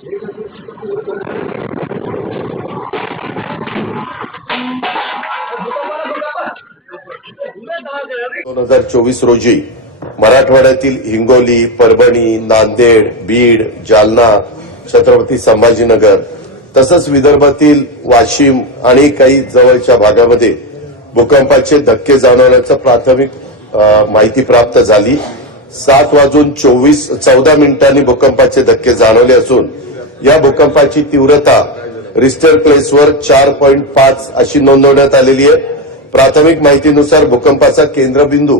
दोन हजार चोवीस रोजी मराठवाड्यातील हिंगोली परभणी नांदेड बीड जालना छत्रपती संभाजीनगर तसंच विदर्भातील वाशिम आणि काही जवळच्या भागामध्ये भूकंपाचे धक्के जाणवण्याचं प्राथमिक माहिती प्राप्त झाली. सात वाजून चोवीस चौदा मिनिटांनी भूकंपाचे धक्के जाणवले असून या भूकंपाची तीव्रता रिस्टर प्लेसवर चार पॉईंट पाच अशी नोंदवण्यात आलेली आहे. प्राथमिक माहितीनुसार भूकंपाचा केंद्रबिंदू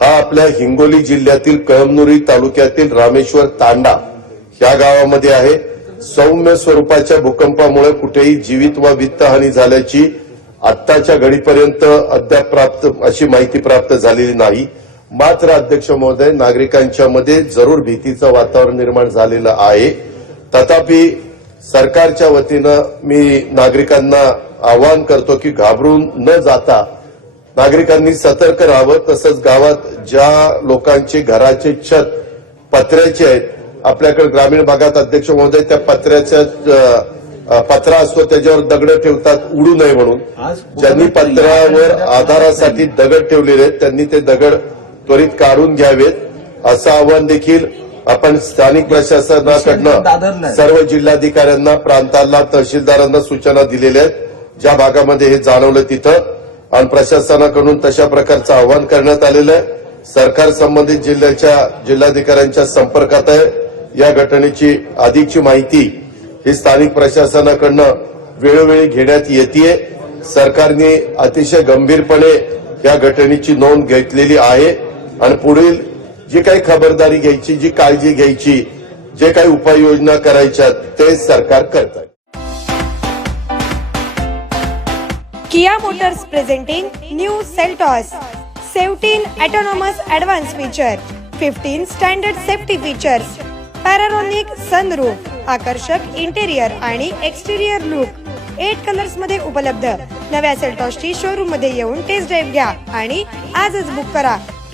हा आपल्या हिंगोली जिल्ह्यातील कळमनुरी तालुक्यातील रामेश्वर तांडा या गावामध्ये आहे. सौम्य स्वरूपाच्या भूकंपामुळे कुठेही जीवित वा वित्तहानी झाल्याची आत्ताच्या घडीपर्यंत अद्याप प्राप्त अशी माहिती प्राप्त झालेली नाही. मात्र अध्यक्ष महोदय नागरिकांच्या मध्ये जरूर भीतीचं वातावरण निर्माण झालेलं आहे. तथापि सरकारच्या वतीनं मी नागरिकांना आवाहन करतो की घाबरून न जाता नागरिकांनी सतर्क राहावं. तसंच गावात ज्या लोकांचे घराचे छत पत्र्याचे आहेत आपल्याकडे ग्रामीण भागात अध्यक्ष महोदय त्या पत्र्याच्या पत्रा असतो त्याच्यावर दगड ठेवतात उडू नये म्हणून. ज्यांनी पत्रावर आधारासाठी दगड ठेवलेले आहेत त्यांनी ते दगड त्वरित काढून घ्यावेत. असं आवाहन देखील आपण स्थानिक प्रशासनाकडनं सर्व जिल्हाधिकाऱ्यांना प्रांताला तहसीलदारांना सूचना दिलेल्या आहेत. ज्या भागामध्ये हे जाणवलं तिथं. आणि प्रशासनाकडून तशा प्रकारचं आवाहन करण्यात आलेलं आहे. सरकार संबंधित जिल्ह्याच्या जिल्हाधिकाऱ्यांच्या संपर्कात आहे. या घटनेची अधिकची माहिती ही स्थानिक प्रशासनाकडनं वेळोवेळी घेण्यात येते सरकारने अतिशय गंभीरपणे या घटनेची नोंद घेतलेली आहे. आणि पुढील जी काही खबरदारी घ्यायची जी काळजी घ्यायची जे काही उपाययोजना करायच्या ते सरकार करत आहे Kia motors presenting new Seltos 17 autonomous advanced feature, 15 standard safety features, panoramic sunroof आकर्षक इंटेरियर आणि एक्सटेरियर लुक. एट कलर्समध्ये उपलब्ध. नव्या सेल्टॉसची शोरूममध्ये येऊन टेस्ट ड्राईव्ह घ्या आणि आजच बुक करा.